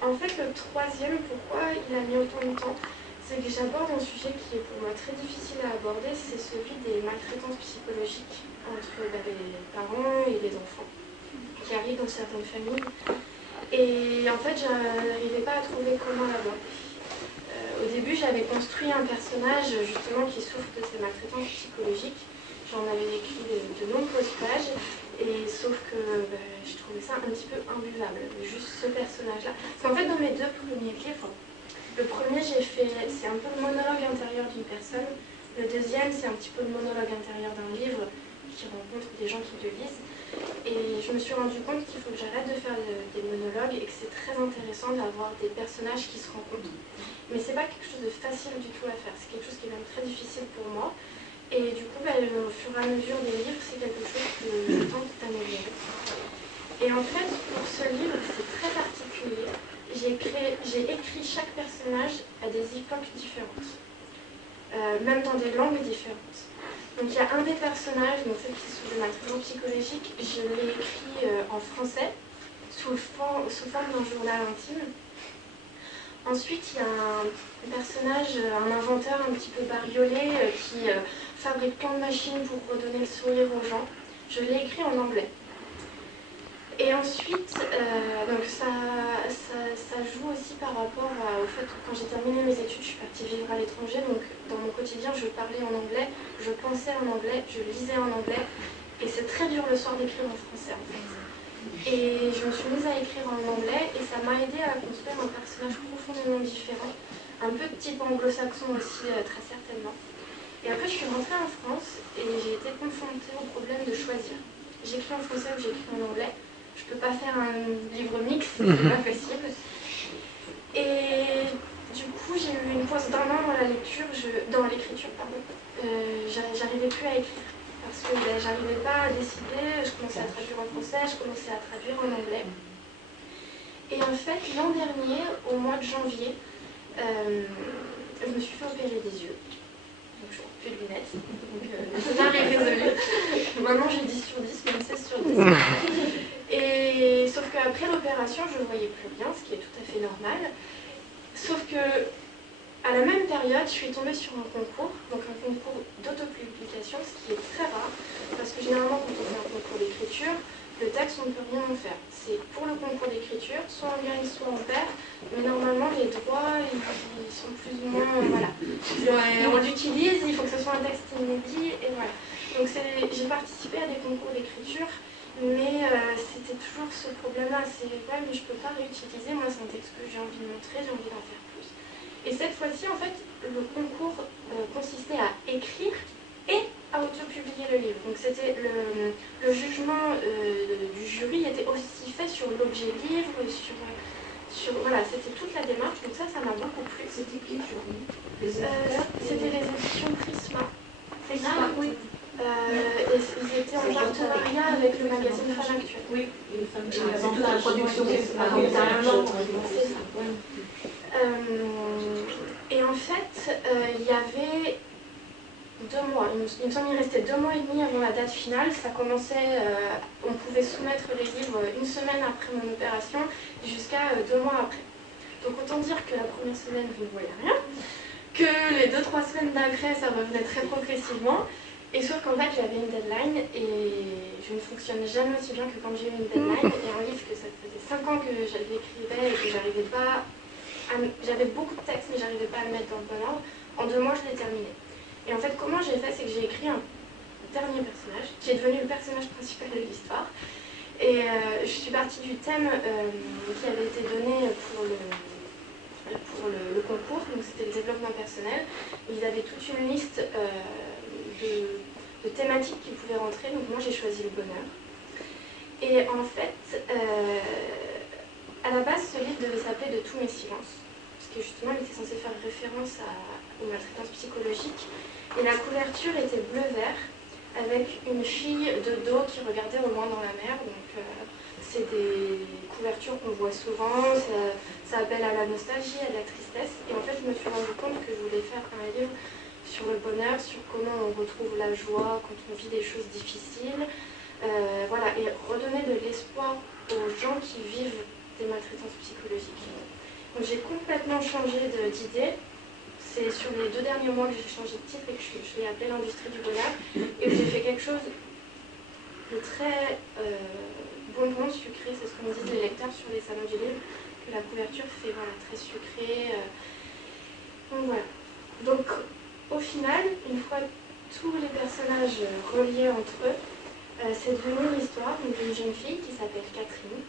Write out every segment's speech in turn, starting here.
En fait, le troisième, pourquoi il a mis autant de temps, c'est que j'aborde un sujet qui est pour moi très difficile à aborder, c'est celui des maltraitances psychologiques entre les parents et les enfants qui arrivent dans certaines familles. Et en fait, je n'arrivais pas à trouver comment l'aborder. Au début, j'avais construit un personnage justement qui souffre de ces maltraitances psychologiques. J'en avais écrit de nombreuses pages, et sauf que je trouvais ça un petit peu imbuvable, juste ce personnage-là. Parce qu'en fait, dans mes deux premiers livres, le premier, c'est un peu le monologue intérieur d'une personne. Le deuxième, c'est un petit peu le monologue intérieur d'un livre qui rencontre des gens qui le lisent. Et je me suis rendu compte qu'il faut que j'arrête de faire des monologues et que c'est très intéressant d'avoir des personnages qui se rencontrent. Mais c'est pas quelque chose de facile du tout à faire, c'est quelque chose qui est même très difficile pour moi. Et du coup, au fur et à mesure des livres, c'est quelque chose que je tente d'améliorer. Et en fait, pour ce livre, c'est très particulier. J'ai écrit chaque personnage à des époques différentes, même dans des langues différentes. Donc il y a un des personnages, donc celle qui souffre de maltraitance psychologique, je l'ai écrit en français, sous forme d'un journal intime. Ensuite, il y a un personnage, un inventeur un petit peu bariolé qui fabrique plein de machines pour redonner le sourire aux gens. Je l'ai écrit en anglais. Et ensuite, donc ça joue aussi par rapport au fait que quand j'ai terminé mes études, je suis partie vivre à l'étranger. Donc dans mon quotidien, je parlais en anglais, je pensais en anglais, je lisais en anglais. Et c'est très dur le soir d'écrire en français en fait. Et je me suis mise à écrire en anglais et ça m'a aidé à construire un personnage profondément différent, un peu de type anglo-saxon aussi, très certainement. Et après, je suis rentrée en France et j'ai été confrontée au problème de choisir. J'écris en français ou j'écris en anglais. Je ne peux pas faire un livre mix, c'est pas possible. Et du coup, j'ai eu une pause d'un an dans l'écriture, pardon. J'arrivais plus à écrire parce que j'arrivais pas à décider. Je commençais à traduire en français, je commençais à traduire en anglais. Et en fait, l'an dernier, au mois de janvier, je me suis fait opérer des yeux. Donc je porte plus de lunettes. Donc le scénar est résolu. Maintenant j'ai 10 sur 10, même 16 sur 10. Et sauf qu'après l'opération, je ne voyais plus rien, ce qui est tout à fait normal. Sauf que à la même période, je suis tombée sur un concours, donc un concours d'autopublication, ce qui est très rare, parce que généralement quand on fait un concours d'écriture, le texte, on ne peut rien en faire. C'est pour le concours d'écriture, soit on gagne, soit on perd, mais normalement les droits, ils sont plus ou moins, voilà. On l'utilise, il faut que ce soit un texte inédit, et voilà. Donc j'ai participé à des concours d'écriture, mais c'était toujours ce problème-là, c'est ouais, mais je ne peux pas réutiliser, moi c'est un texte que j'ai envie de montrer, j'ai envie d'en faire plus. Et cette fois-ci, en fait, le concours consistait à écrire et à autopublier le livre. Donc c'était le jugement du jury était aussi fait sur l'objet livre, voilà, c'était toute la démarche, donc ça m'a beaucoup plu. C'était qui le jury? C'était les éditions Prisma. Prisma, oui. Et ils étaient en partenariat avec le magazine Femme Actuelle. Oui, et c'est toute la production. C'est ça. Et en fait, il y avait 2 mois. Il me semble qu'il restait 2 mois et demi avant la date finale. Ça commençait, on pouvait soumettre les livres 1 semaine après mon opération jusqu'à 2 mois après. Donc autant dire que la première semaine, vous ne voyez rien, que les 2-3 semaines d'après, ça revenait très progressivement. Et sauf qu'en fait, j'avais une deadline et je ne fonctionne jamais aussi bien que quand j'ai eu une deadline. Et un livre que ça faisait 5 ans que je l'écrivais et que j'arrivais pas à... J'avais beaucoup de textes, mais j'arrivais pas à le mettre dans le bon ordre. En 2 mois, je l'ai terminé. Et en fait, comment j'ai fait, c'est que j'ai écrit un dernier personnage, qui est devenu le personnage principal de l'histoire. Et je suis partie du thème qui avait été donné pour le concours, donc c'était le développement personnel. Ils avaient toute une liste de thématiques qui pouvaient rentrer, donc moi j'ai choisi le bonheur. Et en fait, à la base, ce livre devait s'appeler De tous mes silences, parce que justement il était censé faire référence aux maltraitances psychologiques. Et la couverture était bleu-vert, avec une fille de dos qui regardait au loin dans la mer. Donc c'est des couvertures qu'on voit souvent, ça appelle à la nostalgie, à la tristesse. Et en fait, je me suis rendu compte que je voulais faire un livre sur le bonheur, sur comment on retrouve la joie quand on vit des choses difficiles. Voilà, et redonner de l'espoir aux gens qui vivent des maltraitance psychologique. Donc j'ai complètement changé d'idée. C'est sur les 2 derniers mois que j'ai changé de titre et que je l'ai appelé l'industrie du bonheur. Et j'ai fait quelque chose de très bonbon, sucré, c'est ce que me disent les lecteurs sur les salons du livre, que la couverture fait voilà, très sucré. Donc voilà. Donc au final, une fois tous les personnages reliés entre eux, c'est devenu l'histoire d'une jeune fille qui s'appelle Catherine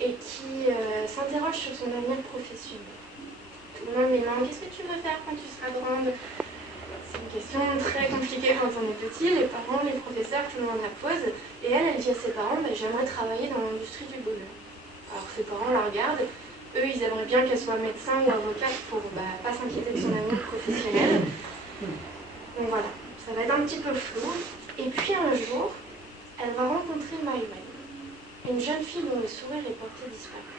et qui s'interroge sur son avenir professionnel. Tout le monde lui demande qu'est-ce que tu veux faire quand tu seras grande. C'est une question très compliquée quand on est petit. Les parents, les professeurs, tout le monde la pose. Et elle dit à ses parents j'aimerais travailler dans l'industrie du bonheur. Alors ses parents la regardent. Eux, ils aimeraient bien qu'elle soit médecin ou avocate pour pas s'inquiéter de son avenir professionnel. Donc voilà, ça va être un petit peu flou. Et puis un jour, elle va rencontrer Maïwen, une jeune fille dont le sourire est porté disparu.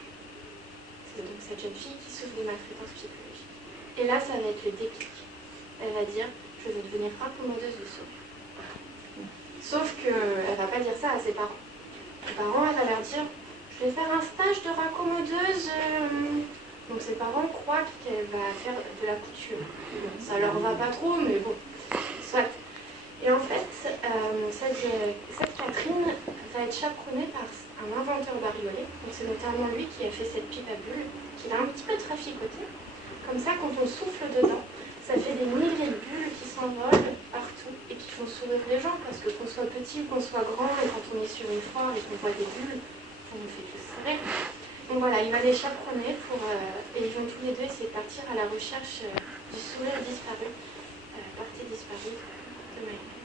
C'est donc cette jeune fille qui souffre de maltraitance psychologique. Et là, ça va être le déclic. Elle va dire, je vais devenir raccommodeuse de sourire. Sauf qu'elle ne va pas dire ça à ses parents. Les parents, elle va leur dire, je vais faire un stage de raccommodeuse. Donc ses parents croient qu'elle va faire de la couture. Ça leur va pas trop, mais bon, soit. Et en fait, cette Catherine va être chaperonnée par un inventeur bariolé. Donc c'est notamment lui qui a fait cette pipe à bulles, qu'il a un petit peu traficoté. Comme ça, quand on souffle dedans, ça fait des milliers de bulles qui s'envolent partout et qui font sourire les gens. Parce que qu'on soit petit ou qu'on soit grand, et quand on est sur une foire et qu'on voit des bulles, ça nous fait tous sourire. Donc voilà, il va les chaperonner et ils vont tous les deux essayer de partir à la recherche du sourire disparu, la partie disparue de Maïwen.